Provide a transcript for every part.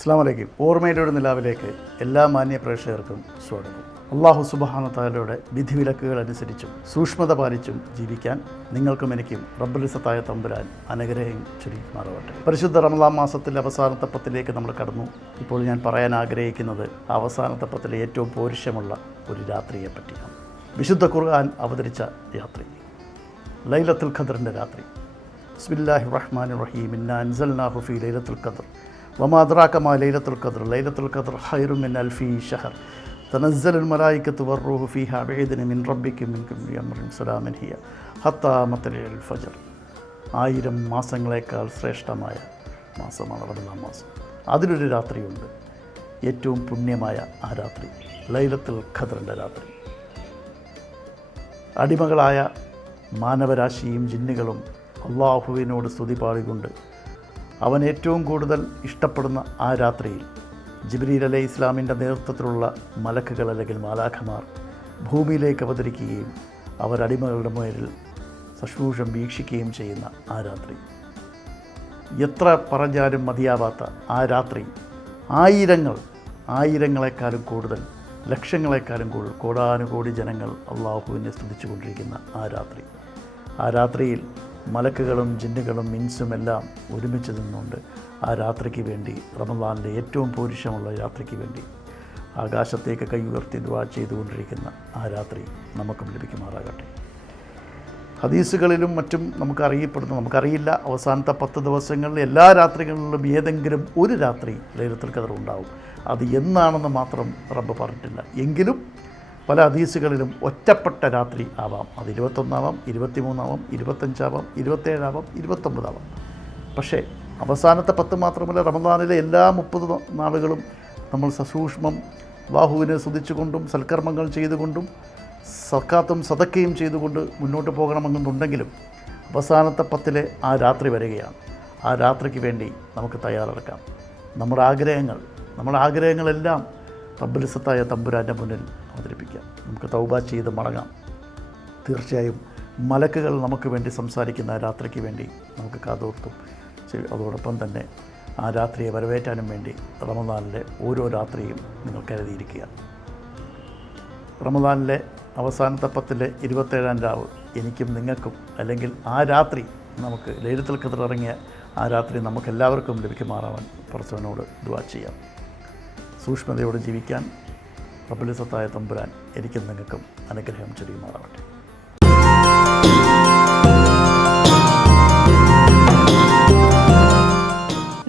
അസ്സലാമു അലൈക്കും. ഓർമ്മയുടെ ഒരു നിലാവിലേക്ക് എല്ലാ മാന്യ പ്രേക്ഷകർക്കും സ്വാഗതം. അല്ലാഹു സുബ്ഹാനഹു തആലയുടെ വിധിവിലക്കുകൾ അനുസരിച്ചും സൂക്ഷ്മത പാലിച്ചും ജീവിക്കാൻ നിങ്ങൾക്കും എനിക്കും റബ്ബുൽ ഇസ്സത്തായ തമ്പുരാൻ അനുഗ്രഹം ചൊരിയുമാറാവട്ടെ. പരിശുദ്ധ റമളാൻ മാസത്തിലെ അവസാനത്തെ പത്തിലേക്ക് നമ്മൾ കടന്നു. ഇപ്പോൾ ഞാൻ പറയാൻ ആഗ്രഹിക്കുന്നത് അവസാനത്തെ പത്തിലെ ഏറ്റവും പൗരുഷമുള്ള ഒരു രാത്രിയെ പറ്റിയാണ്. വിശുദ്ധ ഖുർആൻ അവതരിച്ച രാത്രി, ലൈലത്തുൽ ഖദ്റിൻ്റെ രാത്രി. ബിസ്മില്ലാഹിർ റഹ്മാനിർ റഹീം. ഇന്നാ അൻസൽനാഹു ഫീ ലൈലത്തുൽ ഖദ്ർ വമാ അദ്റാക മാ ലൈലത്തുൽ ഖദ്ർ ലൈലത്തുൽ ഖദ്ർ ഖൈറും മിൻ അൽഫി ശഹർ തനസ്സലുൽ മലായികത്തു വറൂഹു ഫീഹാ ബിഇദ്നി മിൻ റബ്ബിക്കും മിൻ കുല്ലി അംറിൻ സലാമുൻ ഹിയ ഹത്താ മത്ലഇൽ ഫജ്ർ. 1000 മാസങ്ങളേക്കാൾ ശ്രേഷ്ഠമായ മാസമാണ് റമളാൻ മാസം. അതിലൊരു രാത്രിയുണ്ട്, ഏറ്റവും പുണ്യമായ ആ രാത്രി, ലൈലത്തുൽ ഖദ്റിൻ്റെ രാത്രി. അടിമകളായ മാനവരാശിയും ജിന്നുകളും അള്ളാഹുവിനോട് സ്തുതി പാടിക്കൊണ്ട് അവൻ ഏറ്റവും കൂടുതൽ ഇഷ്ടപ്പെടുന്ന ആ രാത്രിയിൽ ജിബ്രീൽ അലൈഹി ഇസ്ലാമിൻ്റെ നേതൃത്വത്തിലുള്ള മലക്കുകൾ അല്ലെങ്കിൽ മാലാഖമാർ ഭൂമിയിലേക്ക് അവതരിക്കുകയും അവരടിമകളുടെ മേലിൽ സശൂഷം വീക്ഷിക്കുകയും ചെയ്യുന്ന ആ രാത്രി, എത്ര പറഞ്ഞാലും മതിയാവാത്ത ആ രാത്രി, ആയിരങ്ങളെക്കാളും കൂടുതൽ, ലക്ഷങ്ങളെക്കാളും കൂടുതൽ, കോടാനുകോടി ജനങ്ങൾ അള്ളാഹുവിനെ സ്തുതിച്ചു കൊണ്ടിരിക്കുന്ന ആ രാത്രിയിൽ മലക്കുകളും ജിന്നുകളും ഇൻസും എല്ലാം ഒരുമിച്ച് നിന്നുകൊണ്ട് ആ രാത്രിക്ക് വേണ്ടി, റമളാനിലെ ഏറ്റവും പൗരുഷമുള്ള രാത്രിക്ക് വേണ്ടി ആകാശത്തേക്ക് കൈ ഉയർത്തി ദുആ ചെയ്തുകൊണ്ടിരിക്കുന്ന ആ രാത്രി നമുക്കും ലഭിക്കുമാറാകട്ടെ. ഹദീസുകളിലും മറ്റും നമുക്കറിയില്ല, അവസാനത്തെ 10 ദിവസങ്ങളിൽ എല്ലാ രാത്രികളിലും ഏതെങ്കിലും ഒരു രാത്രി ലൈലത്തുൽ ഖദ്ർ ഉണ്ടാവും. അത് എന്നാണെന്ന് മാത്രം റബ്ബ് പറഞ്ഞിട്ടില്ല. എങ്കിലും പല ഹദീസുകളിലും ഒറ്റപ്പെട്ട രാത്രി ആവാം. അത് 21 23 25 27 29. പക്ഷേ അവസാനത്തെ 10 മാത്രമല്ല, റമളാനിലെ എല്ലാ 30 നാളുകളും നമ്മൾ സസൂക്ഷ്മം അല്ലാഹുവിനെ സ്തുതിച്ചുകൊണ്ടും സൽക്കർമ്മങ്ങൾ ചെയ്തുകൊണ്ടും സക്കാത്തും സദക്കയും ചെയ്തുകൊണ്ട് മുന്നോട്ട് പോകണമെന്നുണ്ടെങ്കിലും അവസാനത്തെ 10 ആ രാത്രി വരികയാണ്. ആ രാത്രിക്ക് വേണ്ടി നമുക്ക് തയ്യാറെടുക്കാം. നമ്മുടെ ആഗ്രഹങ്ങളെല്ലാം റബ്ബുൽ ഇസ്സത്തായ തമ്പുരാൻ്റെ മുന്നിൽ അവതരിപ്പിക്കാം. നമുക്ക് തൗബ ചെയ്ത് മടങ്ങാം. തീർച്ചയായും മലക്കുകൾ നമുക്ക് വേണ്ടി സംസാരിക്കുന്ന ആ രാത്രിക്ക് വേണ്ടി നമുക്ക് കാതോർത്തും അതോടൊപ്പം തന്നെ ആ രാത്രിയെ വരവേറ്റാനും വേണ്ടി റമളാനിലെ ഓരോ രാത്രിയും നിങ്ങൾ കരുതിയിരിക്കുക. റമളാനിലെ അവസാനത്തെ 10 27-ാം രാവ് എനിക്കും നിങ്ങൾക്കും, അല്ലെങ്കിൽ ആ രാത്രി നമുക്ക് ലൈലത്തുൽ ഖദ്ർ ഇറങ്ങിയ ആ രാത്രി നമുക്കെല്ലാവർക്കും ലഭിക്കുമാറാവാൻ പടച്ചവനോട് ദുആ ചെയ്യാം. സൂക്ഷ്മതയോടെ ജീവിക്കാൻ റബ്ബുൽ ഇസ്സത്തായ തമ്പുരാൻ എനിക്കും നിങ്ങൾക്കും അനുഗ്രഹം ചൊരിയുമാറാവട്ടെ.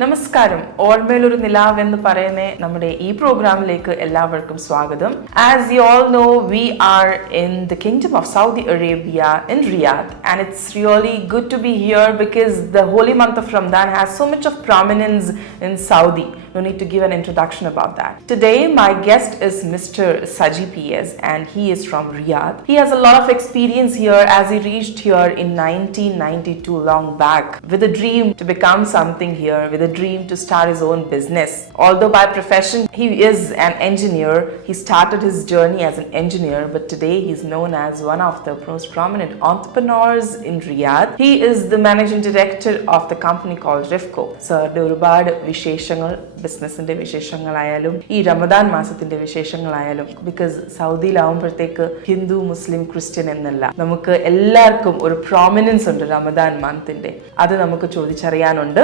നമസ്കാരം. ഓർമ്മയിലൊരു നിലാവ് എന്ന് പറയുന്ന നമ്മുടെ ഈ പ്രോഗ്രാമിലേക്ക് എല്ലാവർക്കും സ്വാഗതം. As you all know, we are in the Kingdom of Saudi Arabia in Riyadh, and it's really good to be here because the holy month of Ramadan has so much of prominence in Saudi. No need to give an introduction about that. Today my guest is Mr. Saji P.S. and he is from Riyadh. He has a lot of experience here as he reached here in 1992, long back, with a dream to become something here, with a dream to start his own business. Although by profession he is an engineer, he started his journey as an engineer, but today he is known as one of the most prominent entrepreneurs in Riyadh. He is the managing director of the company called Rifco. Sir, ഒരുപാട് വിശേഷങ്ങൾ, ബിസിനസിന്റെ വിശേഷങ്ങളായാലും ഈ റമദാൻ മാസത്തിന്റെ വിശേഷങ്ങളായാലും, because സൗദിയിലാവുമ്പോഴത്തേക്ക് Hindu Muslim Christian എന്നല്ല, നമുക്ക് എല്ലാവർക്കും ഒരു prominence ഉണ്ട് റമദാൻ മന്തിന്റെ. അത് നമുക്ക് ചോദിച്ചറിയാനുണ്ട്.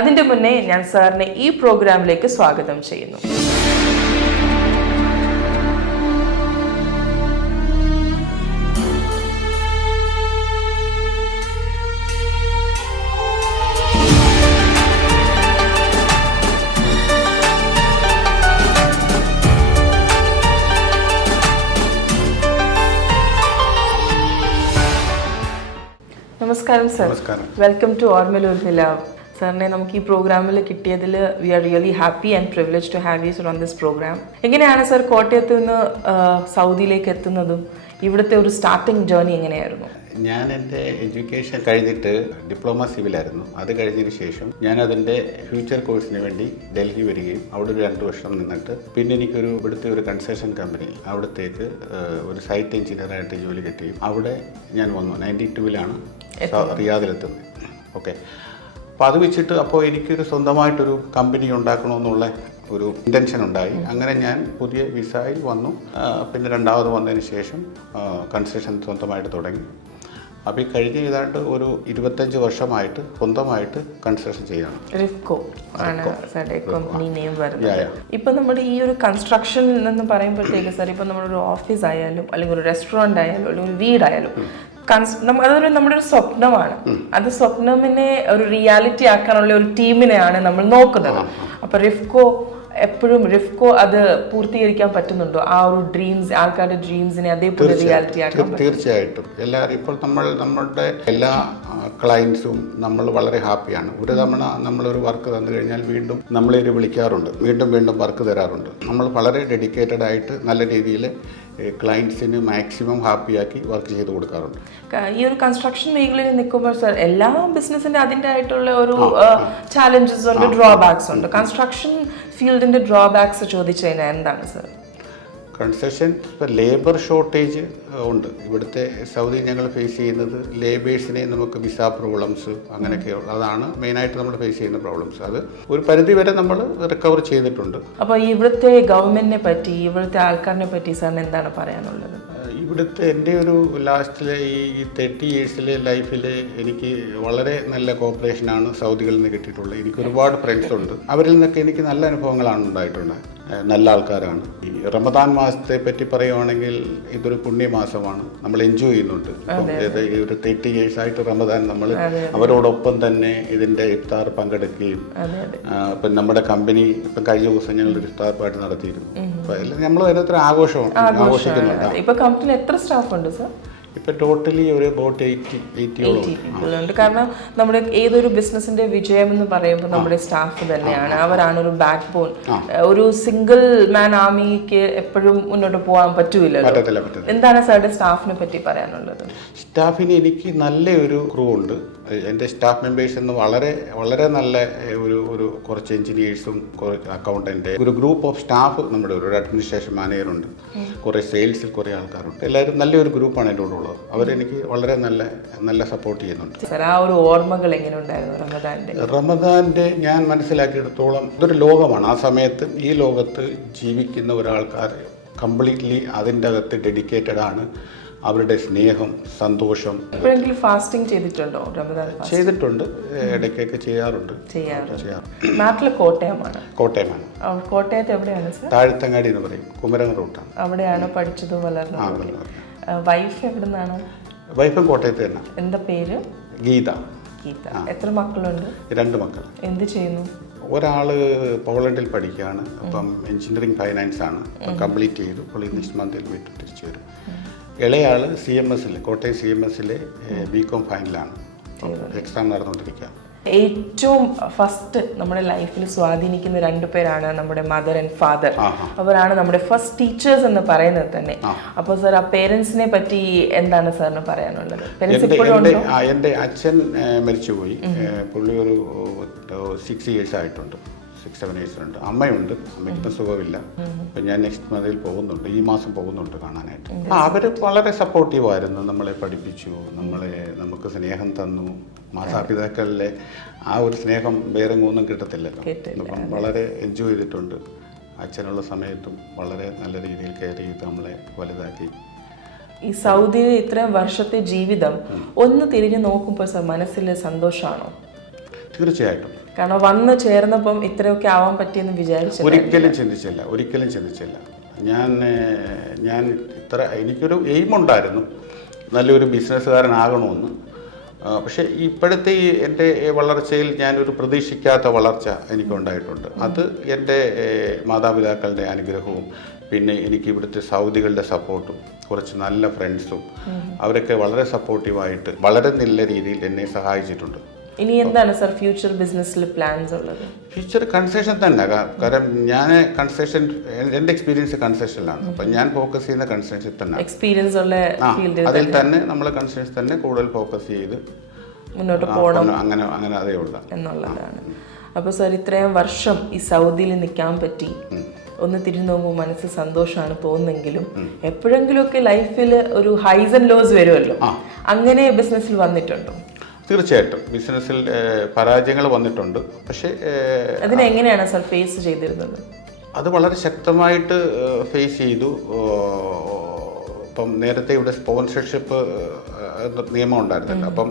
അതിന്റെ മുന്നേ ഞാൻ സാറിനെ ഈ പ്രോഗ്രാമിലേക്ക് സ്വാഗതം ചെയ്യുന്നു. നമസ്കാരം സർ. വെൽക്കം ടു ഓർമ്മയിലൊരു നിലാവ്. സാറിനെ നമുക്ക് ഈ പ്രോഗ്രാമിൽ കിട്ടിയതിൽ we are really happy and privilege to have you sir on this program. എങ്ങനെയാണ് സർ കോട്ടയത്ത് നിന്ന് സൗദിയിലേക്ക് എത്തുന്നതും ഇവിടുത്തെ ഒരു സ്റ്റാർട്ടിങ് ജേർണി എങ്ങനെയായിരുന്നു? ഞാൻ എൻ്റെ എഡ്യൂക്കേഷൻ കഴിഞ്ഞിട്ട് ഡിപ്ലോമ സിവിലായിരുന്നു. അത് കഴിഞ്ഞതിന് ശേഷം ഞാൻ അതിൻ്റെ ഫ്യൂച്ചർ കോഴ്സിന് വേണ്ടി ഡൽഹി വരികയും അവിടെ ഒരു 2 വർഷം നിന്നിട്ട് പിന്നെ എനിക്കൊരു ഇവിടുത്തെ ഒരു കൺസ്ട്രക്ഷൻ കമ്പനി അവിടത്തേക്ക് ഒരു സൈറ്റ് എഞ്ചിനീയറായിട്ട് ജോലി കിട്ടുകയും അവിടെ ഞാൻ വന്നു. 92-ലാണ് റിയാദിലെത്തുന്നത്. ഓക്കെ, അപ്പോൾ അത് വെച്ചിട്ട് അപ്പോൾ എനിക്കൊരു സ്വന്തമായിട്ടൊരു കമ്പനി ഉണ്ടാക്കണമെന്നുള്ള ഒരു ഇൻറ്റൻഷൻ ഉണ്ടായി. അങ്ങനെ ഞാൻ പുതിയ വിസയിൽ വന്നു. പിന്നെ രണ്ടാമത് വന്നതിന് ശേഷം കൺസ്ട്രക്ഷൻ സ്വന്തമായിട്ട് തുടങ്ങി. അപ്പോൾ ഈ കഴിഞ്ഞ ഏതാണ്ട് ഒരു 25 വർഷമായിട്ട് സ്വന്തമായിട്ട് കൺസ്ട്രക്ഷൻ ചെയ്യണം. റിഫ്കോ ആണ് സാറിന്റെ കമ്പനി നെയിം വരുന്നത്. ഇപ്പൊ നമ്മുടെ ഈ ഒരു കൺസ്ട്രക്ഷൻ എന്ന് പറയുമ്പോഴത്തേക്ക് സാർ, ഇപ്പൊ നമ്മളൊരു ഓഫീസ് ആയാലും അല്ലെങ്കിൽ ഒരു റെസ്റ്റോറന്റ് ആയാലും അല്ലെങ്കിൽ ഒരു വീടായാലും അതൊരു നമ്മുടെ ഒരു സ്വപ്നമാണ്. അത് സ്വപ്നമിനെ ഒരു റിയാലിറ്റി ആക്കാനുള്ള ഒരു ടീമിനെയാണ് നമ്മൾ നോക്കുന്നത്. അപ്പൊ എപ്പോഴും റിഫ്കോ അത് പൂർത്തീകരിക്കാൻ പറ്റുന്നുണ്ടോ? ആ ഒരു ഡ്രീംസ്, ആൾക്കാരുടെ ഡ്രീംസിനെ അതേപോലെ റിയാലിറ്റി ആക്കാൻ? തീർച്ചയായിട്ടും. എല്ലാവരും ഇപ്പോൾ നമ്മളുടെ എല്ലാ ക്ലയൻസും നമ്മൾ വളരെ ഹാപ്പിയാണ്. ഒരു തവണ നമ്മളൊരു വർക്ക് തന്നു കഴിഞ്ഞാൽ വീണ്ടും നമ്മളെ വിളിക്കാറുണ്ട്, വീണ്ടും വർക്ക് തരാറുണ്ട്. നമ്മൾ വളരെ ഡെഡിക്കേറ്റഡ് ആയിട്ട് നല്ല രീതിയിൽ ക്ലയൻസിന് മാക്സിമം ഹാപ്പിയാക്കി വർക്ക് ചെയ്ത് കൊടുക്കാറുണ്ട്. ഈ ഒരു കൺസ്ട്രക്ഷൻ മേഖലയിൽ നിൽക്കുമ്പോൾ സാർ, എല്ലാ ബിസിനസ്സിന്റെ അതിൻ്റെ ആയിട്ടുള്ള ഒരു ചാലഞ്ചസ് ഉണ്ട്, ഡ്രോബാക്സ് ഉണ്ട്. കൺസ്ട്രക്ഷൻ ഫീൽഡിന്റെ ഡ്രോബാക്സ് ചോദിച്ചു കഴിഞ്ഞാൽ എന്താണ് സാർ? കൺസ്ട്രക്ഷൻ ഇപ്പോൾ ലേബർ ഷോർട്ടേജ് ഉണ്ട്. ഇവിടുത്തെ സൗദി ഞങ്ങൾ ഫേസ് ചെയ്യുന്നത് ലേബേഴ്സിനെ നമുക്ക് വിസ പ്രോബ്ലംസ് അങ്ങനെയൊക്കെയുള്ള, അതാണ് മെയിനായിട്ട് നമ്മൾ ഫേസ് ചെയ്യുന്ന പ്രോബ്ലംസ്. അത് ഒരു പരിധി വരെ നമ്മൾ റിക്കവർ ചെയ്തിട്ടുണ്ട്. അപ്പോൾ ഇവിടുത്തെ ഗവൺമെന്റിനെ പറ്റി, ഇവിടുത്തെ ആൾക്കാരിനെ പറ്റി സാറിന് എന്താണ് പറയാനുള്ളത്? ഇവിടുത്തെ എൻ്റെ ഒരു ലാസ്റ്റിലെ ഈ 30 ഇയേഴ്സിലെ ലൈഫിൽ എനിക്ക് വളരെ നല്ല കോപ്പറേഷനാണ് സൗദികളിൽ നിന്ന് കിട്ടിയിട്ടുള്ളത്. എനിക്ക് ഒരുപാട് ഫ്രണ്ട്സ് ഉണ്ട്. അവരിൽ നിന്നൊക്കെ എനിക്ക് നല്ല അനുഭവങ്ങളാണ് ഉണ്ടായിട്ടുള്ളത്. നല്ല ആൾക്കാരാണ്. ഈ റമദാൻ മാസത്തെ പറ്റി പറയുവാണെങ്കിൽ ഇതൊരു പുണ്യമാസമാണ്. നമ്മൾ എൻജോയ് ചെയ്യുന്നുണ്ട്. ഈ ഒരു 30 ഇയേഴ്സായിട്ട് റമദാൻ നമ്മൾ അവരോടൊപ്പം തന്നെ ഇതിൻ്റെ ഇഫ്താർ പങ്കെടുക്കുകയും ഇപ്പം നമ്മുടെ കമ്പനി ഇപ്പം കഴിഞ്ഞ ദിവസം ഞങ്ങളൊരു ഇഫ്താർ പാർട്ടി നടത്തിയിരുന്നു. അപ്പം നമ്മൾ ഓരോരുത്തർ ആഘോഷിക്കുന്നുണ്ട്. ഇപ്പം കമ്പനിയിൽ എത്ര സ്റ്റാഫ് ഉണ്ട് സാർ? ഇപ്പം ടോട്ടലി ഒരു അബൌട്ട് 80 ഉണ്ട്. കാരണം നമ്മുടെ ഏതൊരു ബിസിനസിന്റെ വിജയം എന്ന് പറയുമ്പോൾ നമ്മുടെ സ്റ്റാഫ് തന്നെയാണ്. അവരാണ് ഒരു ബാക്ക് ബോൺ. ഒരു സിംഗിൾ മാൻ ആർമിക്ക് എപ്പോഴും മുന്നോട്ട് പോകാൻ പറ്റൂലല്ലോ. എന്താണ് സാറിന്റെ സ്റ്റാഫിനെ പറ്റി പറയാനുള്ളത്? സ്റ്റാഫിന് എനിക്ക് നല്ലൊരു ക്രൂ ഉണ്ട്. എൻ്റെ സ്റ്റാഫ് മെമ്പേഴ്സ് എന്ന് വളരെ നല്ല ഒരു കുറച്ച് എഞ്ചിനീയേഴ്സും കുറച്ച് അക്കൗണ്ടൻ്റ്, ഒരു ഗ്രൂപ്പ് ഓഫ് സ്റ്റാഫ് നമ്മുടെ ഒരു അഡ്മിനിസ്ട്രേഷൻ മാനേജറുണ്ട്, കുറേ സെയിൽസിൽ കുറേ ആൾക്കാരുണ്ട്. എല്ലാവരും നല്ലൊരു ഗ്രൂപ്പാണ് എൻ്റെ കൂടെ ഉള്ളത്. അവരെനിക്ക് വളരെ നല്ല സപ്പോർട്ട് ചെയ്യുന്നുണ്ട്. ആ ഒരു ഓർമ്മകൾ എങ്ങനെ ഉണ്ടായിരുന്നു റമദാൻ്റെ? ഞാൻ മനസ്സിലാക്കിയെടുത്തോളം ഇതൊരു ലോകമാണ്. ആ സമയത്ത് ഈ ലോകത്ത് ജീവിക്കുന്ന ഒരാൾക്കാർ കംപ്ലീറ്റ്ലി അതിൻ്റെ അകത്ത് ഡെഡിക്കേറ്റഡ് ആണ്. അവരുടെ സ്നേഹം, സന്തോഷം. എപ്പോഴെങ്കിലും ഫാസ്റ്റിംഗ് ചെയ്തിട്ടുണ്ടോ? റമദാൻ ചെയ്തിട്ടുണ്ട്, ഇടയ്ക്കൊക്കെ ചെയ്യാറുണ്ട്. നാട്ടിലെ കോട്ടയമാണ്. കോട്ടയത്ത് എവിടെയാണ് സാർ? താഴത്തങ്ങാടി എന്ന് പറയും, കുമരകം റൂട്ടാണ്. അവിടെയാണ് പഠിച്ചതും വളർന്നതും. വൈഫ് എവിടെ നിന്നാണ്? വൈഫും കോട്ടയത്ത് തന്നെ. എന്താ പേര്? ഗീത. എത്ര മക്കളുണ്ട്? 2 മക്കൾ. എന്ത് ചെയ്യുന്നു? ഒരാൾ പോളണ്ടിൽ പഠിക്കുകയാണ്. അപ്പം എഞ്ചിനീയറിംഗ് ഫൈനാൻസ് ആണ്, കംപ്ലീറ്റ് ചെയ്തു. അപ്പോൾ നെക്സ്റ്റ് മന്തിൽ വീട്ടിൽ തിരിച്ചു വരും. ഇളയാൾ CMSൽ, കോട്ടയം CMSൽ BCom ഫൈനലാണ്. എക്സാം നടന്നുകൊണ്ടിരിക്കുക. ഏറ്റവും ഫസ്റ്റ് നമ്മുടെ ലൈഫിൽ സ്വാധീനിക്കുന്ന 2 പേരാണ് നമ്മുടെ മദർ ആൻഡ് ഫാദർ. അവരാണ് നമ്മുടെ ഫസ്റ്റ് ടീച്ചേഴ്സ് എന്ന് പറയുന്നത് തന്നെ. അപ്പോൾ സാർ, ആ പേരൻസിനെ പറ്റി എന്താണ് സാറിന് പറയാനുള്ളത്? എൻ്റെ അച്ഛൻ മരിച്ചുപോയി. പുള്ളി ഒരു 6 ഇയേഴ്സ് ആയിട്ടുണ്ട്, 6-7 ഇയേഴ്സ് ഉണ്ട്. അമ്മയുണ്ട്, അമ്മയ്ക്ക് സുഖമില്ല. അപ്പം ഞാൻ നെക്സ്റ്റ് മന്തിൽ പോകുന്നുണ്ട്, ഈ മാസം പോകുന്നുണ്ട് കാണാനായിട്ട്. അവർ വളരെ സപ്പോർട്ടീവായിരുന്നു. നമ്മളെ പഠിപ്പിച്ചു, നമുക്ക് സ്നേഹം തന്നു. മാതാപിതാക്കളിലെ ആ ഒരു സ്നേഹം വേറെ ഒന്നും കിട്ടത്തില്ലല്ലോ. അപ്പം വളരെ എൻജോയ് ചെയ്തിട്ടുണ്ട്. അച്ഛനുള്ള സമയത്തും വളരെ നല്ല രീതിയിൽ കെയർ ചെയ്ത് നമ്മളെ വലുതാക്കി. ഈ സൗദിയിലെ ഇത്രയും വർഷത്തെ ജീവിതം ഒന്ന് തിരിഞ്ഞു നോക്കുമ്പോൾ സാർ, മനസ്സിൽ സന്തോഷമാണോ? തീർച്ചയായിട്ടും. കാരണം വന്ന് ചേർന്നപ്പം ഇത്രയൊക്കെ ആവാൻ പറ്റിയെന്ന് വിചാരിച്ചു? ഒരിക്കലും ചിന്തിച്ചില്ല. ഞാൻ എനിക്കൊരു എയിമുണ്ടായിരുന്നു, നല്ലൊരു ബിസിനസ്സുകാരനാകണമെന്ന്. പക്ഷേ ഇപ്പോഴത്തെ എൻ്റെ വളർച്ചയിൽ ഞാനൊരു പ്രതീക്ഷിക്കാത്ത വളർച്ച എനിക്കുണ്ടായിട്ടുണ്ട്. അത് എൻ്റെ മാതാപിതാക്കളുടെ അനുഗ്രഹവും പിന്നെ എനിക്ക് ഇവിടുത്തെ സൗദികളുടെ സപ്പോർട്ടും കുറച്ച് നല്ല ഫ്രണ്ട്സും അവരൊക്കെ വളരെ സപ്പോർട്ടീവായിട്ട് വളരെ നല്ല രീതിയിൽ എന്നെ സഹായിച്ചിട്ടുണ്ട്. ഇനി എന്താണ് സർ ഫ്യൂച്ചർ ബിസിനസ്സിൽ പ്ലാൻസ് ഉള്ളത്? ഫ്യൂച്ചർ കൺസ്ട്രക്ഷൻ തന്നെ. കാരണം ഞാൻ കൺസ്ട്രക്ഷൻ, എൻ്റെ എക്സ്പീരിയൻസ് കൺസ്ട്രക്ഷനിലാണ്. അപ്പം ഞാൻ ഫോക്കസ് ചെയ്യുന്ന കൺസ്ട്രക്ഷൻ തന്നെ. എക്സ്പീരിയൻസ് ഉള്ള അതിൽ തന്നെ നമ്മൾ കൺസ്ട്രക്ഷൻ തന്നെ കൂടുതൽ ഫോക്കസ് ചെയ്ത് മുന്നോട്ട് പോകണം, അങ്ങനെ അതേ ഉള്ളൂ എന്നുള്ളതാണ്. അപ്പോൾ സർ, ഇത്രയും വർഷം ഈ സൗദിയിൽ നിൽക്കാൻ പറ്റി. ഒന്ന് തിരിഞ്ഞു നോക്കുമ്പോൾ മനസ്സ് സന്തോഷമാണ് പോകുന്നെങ്കിലും എപ്പോഴെങ്കിലുമൊക്കെ ലൈഫിൽ ഒരു ഹൈസ് ആൻഡ് ലോസ് വരുമല്ലോ. അങ്ങനെ ബിസിനസ്സിൽ വന്നിട്ടുണ്ടോ? തീർച്ചയായിട്ടും ബിസിനസ്സിൽ പരാജയങ്ങൾ വന്നിട്ടുണ്ട്. പക്ഷേ അതിനെങ്ങനെയാണ് സർ ഫേസ് ചെയ്തിരുന്നത്? അത് വളരെ ശക്തമായിട്ട് ഫേസ് ചെയ്തു. ഇപ്പം നേരത്തെ ഇവിടെ സ്പോൺസർഷിപ്പ് നിയമം ഉണ്ടായിരുന്നില്ല. അപ്പം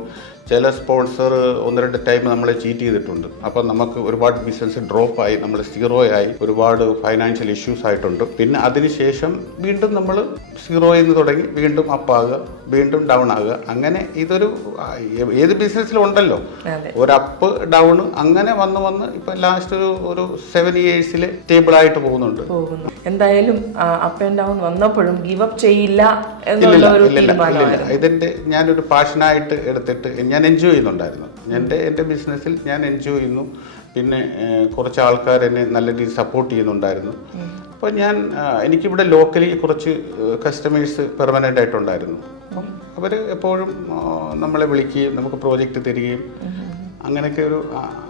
ചില സ്പോൺസർ 1-2 ടൈം നമ്മളെ ചീറ്റ് ചെയ്തിട്ടുണ്ട്. അപ്പം നമുക്ക് ഒരുപാട് ബിസിനസ് ഡ്രോപ്പായി, നമ്മൾ സീറോയായി, ഒരുപാട് ഫൈനാൻഷ്യൽ ഇഷ്യൂസ് ആയിട്ടുണ്ട്. പിന്നെ അതിനുശേഷം വീണ്ടും നമ്മൾ സീറോയിൽ നിന്ന് തുടങ്ങി വീണ്ടും അപ്പാകുക, വീണ്ടും ഡൗൺ ആകുക. അങ്ങനെ ഇതൊരു ഏത് ബിസിനസ്സിലും ഉണ്ടല്ലോ, ഒരു അപ്പ് ഡൗൺ അങ്ങനെ വന്ന് ഇപ്പം ലാസ്റ്റ് ഒരു 7 years സ്റ്റേബിളായിട്ട് പോകുന്നുണ്ട്. എന്തായാലും അപ്പ് ആൻഡ് ഡൗൺ വന്നപ്പോഴും ഗീവ് അപ്പ് ചെയ്യില്ല എന്നുള്ള ഒരു തീരുമാനമായിരുന്നു. ഇതിൻ്റെ ഞാനൊരു പാഷനായിട്ട് എടുത്തിട്ട് ഞാൻ എൻജോയ് ചെയ്യുന്നുണ്ടായിരുന്നു. എൻ്റെ ബിസിനസ്സിൽ ഞാൻ എൻജോയ് ചെയ്യുന്നു. പിന്നെ കുറച്ച് ആൾക്കാർ എന്നെ നല്ല രീതിയിൽ സപ്പോർട്ട് ചെയ്യുന്നുണ്ടായിരുന്നു. അപ്പോൾ എനിക്കിവിടെ ലോക്കലി കുറച്ച് കസ്റ്റമേഴ്സ് പെർമനൻ്റ് ആയിട്ടുണ്ടായിരുന്നു. അപ്പം അവർ എപ്പോഴും നമ്മളെ വിളിക്കുകയും നമുക്ക് പ്രോജക്റ്റ് തരികയും അങ്ങനെയൊക്കെ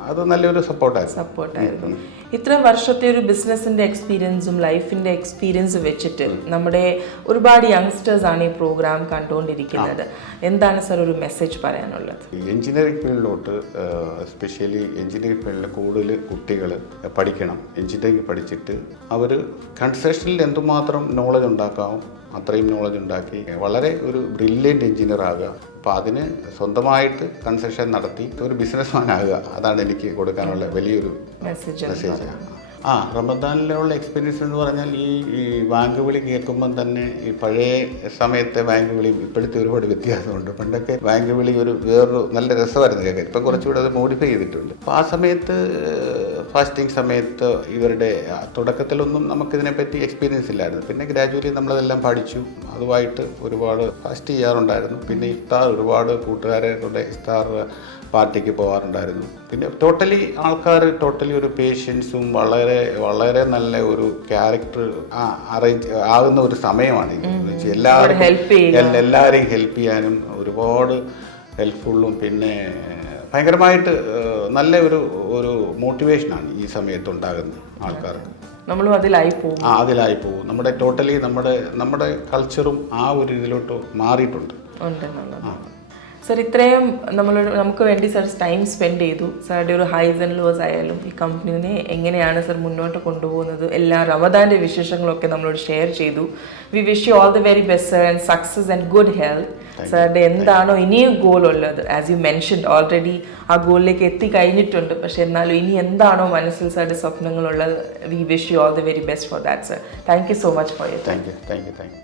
അത് നല്ലൊരു സപ്പോർട്ടായിരുന്നു. ഇത്ര വർഷത്തെ ഒരു ബിസിനസ്സിൻ്റെ എക്സ്പീരിയൻസും ലൈഫിൻ്റെ എക്സ്പീരിയൻസും വെച്ചിട്ട് നമ്മുടെ ഒരുപാട് യങ്സ്റ്റേഴ്സ് ആണ് ഈ പ്രോഗ്രാം കണ്ടുകൊണ്ടിരിക്കുന്നത്. എന്താണ് സർ ഒരു മെസ്സേജ് പറയാനുള്ളത്? എഞ്ചിനീയറിംഗ് ഫീൽഡിലോട്ട്, എസ്പെഷ്യലി എഞ്ചിനീയറിംഗ് ഫീൽഡിൽ കൂടുതൽ കുട്ടികൾ പഠിക്കണം. എഞ്ചിനീയറിംഗ് പഠിച്ചിട്ട് അവർ കൺസ്ട്രക്ഷനിൽ എന്തുമാത്രം നോളജ് ഉണ്ടാക്കാവും അത്രയും നോളജ് ഉണ്ടാക്കി വളരെ ഒരു ബ്രില്യൻറ്റ് എഞ്ചിനീയർ ആകുക. അപ്പോൾ അതിന് സ്വന്തമായിട്ട് കൺസ്ട്രക്ഷൻ നടത്തി ഒരു ബിസിനസ്മാൻ ആകുക. അതാണ് എനിക്ക് കൊടുക്കാനുള്ള വലിയൊരു മെസ്സേജ്. റമദാനിലുള്ള എക്സ്പീരിയൻസ് എന്ന് പറഞ്ഞാൽ ഈ ബാങ്ക് വിളി കേൾക്കുമ്പം തന്നെ ഈ പഴയ സമയത്തെ ബാങ്ക് വിളി ഇപ്പോഴത്തെ ഒരുപാട് വ്യത്യാസമുണ്ട്. പണ്ടൊക്കെ ബാങ്ക് വിളി വേറൊരു നല്ല രസമായിരുന്നു കേൾക്കാൻ. ഇപ്പം കുറച്ചുകൂടെ അത് മോഡിഫൈ ചെയ്തിട്ടുണ്ട്. അപ്പോൾ ആ സമയത്ത് ഫാസ്റ്റിംഗ് സമയത്ത് ഇവരുടെ തുടക്കത്തിലൊന്നും നമുക്കിതിനെപ്പറ്റി എക്സ്പീരിയൻസ് ഇല്ലായിരുന്നു. പിന്നെ ഗ്രാജുവലി നമ്മളതെല്ലാം പഠിച്ചു. അതുമായിട്ട് ഒരുപാട് ഫാസ്റ്റ് ചെയ്യാറുണ്ടായിരുന്നു. പിന്നെ ഇഫ്താർ ഒരുപാട് കൂട്ടുകാരെ കൂടെ ഇഫ്താർ പാർട്ടിക്ക് പോകാറുണ്ടായിരുന്നു. പിന്നെ ആൾക്കാർ ഒരു പേഷ്യൻസും വളരെ വളരെ നല്ല ഒരു ക്യാരക്ടർ അറേഞ്ച് ആകുന്ന ഒരു സമയമാണ് ഇത്. എല്ലാവരെയും ഹെൽപ്പ് ചെയ്യാനും ഒരുപാട് ഹെൽപ്ഫുള്ളും പിന്നെ ഭയങ്കരമായിട്ട് നല്ല ഒരു മോട്ടിവേഷനാണ് ഈ സമയത്ത് ഉണ്ടാകുന്നത് ആൾക്കാർക്ക്. നമ്മളും അതിലായി പോകും. നമ്മുടെ കൾച്ചറും ആ ഒരു ഇതിലോട്ട് മാറിയിട്ടുണ്ട്. സർ ഇത്രയും നമുക്ക് വേണ്ടി സർ ടൈം സ്പെൻഡ് ചെയ്തു. സാറുടെ ഒരു ഹൈസ് ആൻഡ് ലോസ് ആയാലും ഈ കമ്പനീനെ എങ്ങനെയാണ് സർ മുന്നോട്ട് കൊണ്ടുപോകുന്നത്, എല്ലാ റമദാൻ്റെ വിശേഷങ്ങളൊക്കെ നമ്മളോട് ഷെയർ ചെയ്തു. We wish you all the very best sir and success and good health. സാറുടെ എന്താണോ ഇനിയും ഗോൾ ഉള്ളത്, ആസ് യു മെൻഷൻഡ് ഓൾറെഡി ആ ഗോളിലേക്ക് എത്തിക്കഴിഞ്ഞിട്ടുണ്ട്. പക്ഷെ എന്നാലും ഇനി എന്താണോ മനസ്സിൽ സാറുടെ സ്വപ്നങ്ങളുള്ളത്, we wish you all the very best for that sir. Thank you so much for your time. Thank you.